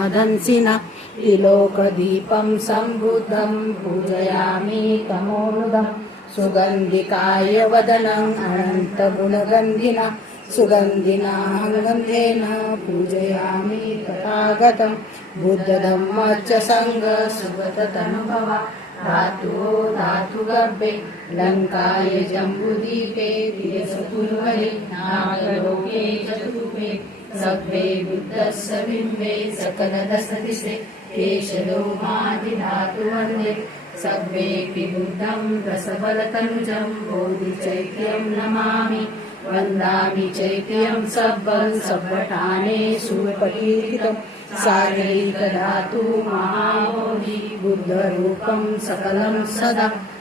समदंसिना त्रिलोकदीपं सम्बुद्धं पूजयामि तमोनुदम् सुगन्धिकाय वदनम् अनन्तगुणगन्धिना। सुगन्धिना गन्धेन पूजयामि तथागतं। बुद्धधम्म च धातु धातु गर्भे लङ्काय जम्बुदीपे तिरसपुर्वरे नागलोके चतुर्भे बिम्बे सकलदशदिशे केशलोमादिधातु वन्दे सभ्येऽपि बुद्धं रसबलतनुजं बोधिचैत्यं नमामि। वन्दामि चैत्यं सब्बं सब्बठाने सुपकीर्तितं सागरीकधातु महाबोधि बुद्धरूपं सकलं सदा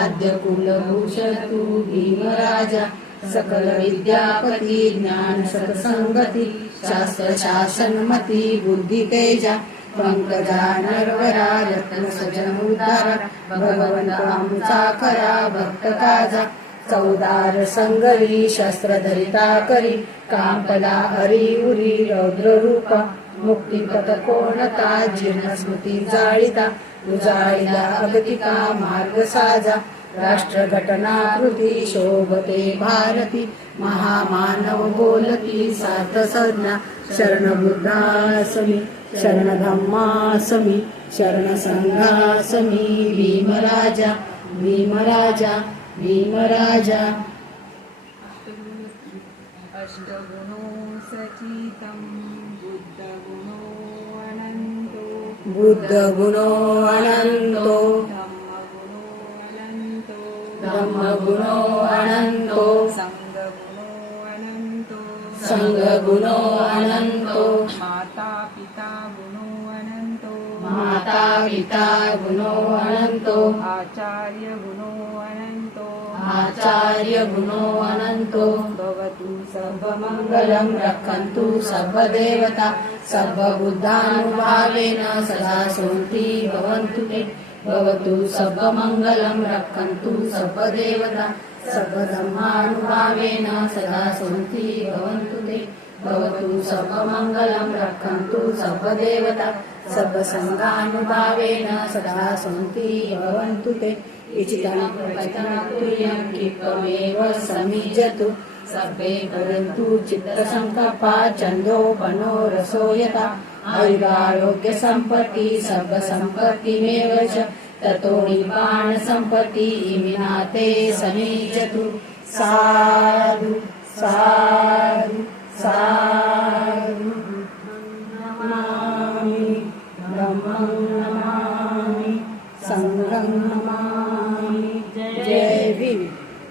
आद्य कुलभूषण तू भीमराजा सकल विद्यापती ज्ञान सत्संगती शास्त्र शासन मती बुद्धी तेजा पंकजा नरवरा रत्न सजन उदारा भगवंत आमचा करा भक्त काजा चौदार संगरी शस्त्र धरिता करी कांपला हरी उरी रौद्र रूपा मुक्तिपत कोणता जीर्ण स्मृती जाळिता. उजाळिता अगतिका मार्ग साजा. राष्ट्रघटनाकृती शोभते भारती. महामानव बोलती सात संज्ञा. शरणबुद्धासमी शरणधम्मासमी शरणसंघासमी. भीमराजा भीमराजा भीमराजा. अष्टगुणो सचितं बुद्धगुणो अनन्तो। बुद्धगुणो अनन्तो धम्मगुणो अनन्तो सङ्गगुणो अनन्तो माता पिता गुणो अनन्तो माता पिता गुणो अनन्तो आचार्य गुणो अनन्तो आचार्य गुणो अनन्तो सर्वमङ्गलं रक्षन्तु सर्वदेवता सर्वबुद्धानुभावेन सदा सन्ति भवन्तु ते भवतु सर्वमङ्गलं रक्षन्तु सर्वदेवता सर्वधर्मानुभावेन सदा सन्ति भवन्तु ते भवतु सर्वमङ्गलं रक्षन्तु सर्वदेवता सर्वसङ्गानुभावेन सदा सन्ति भवन्तु ते इचितनप्रचनतुल्यं क्षिप्रमेव समीजतु सर्वे परन्तु चित्रसङ्कल्पा चन्दोपणो रसो यथा। दैवारोग्य सम्पत्ति सर्वसम्पत्तिमेव ततो निर्वाणसम्पत्तिना ते समीचतु। साधु साधु साधु। नमामि ब्रह्मं नमामि सङ्गं नमामि। जय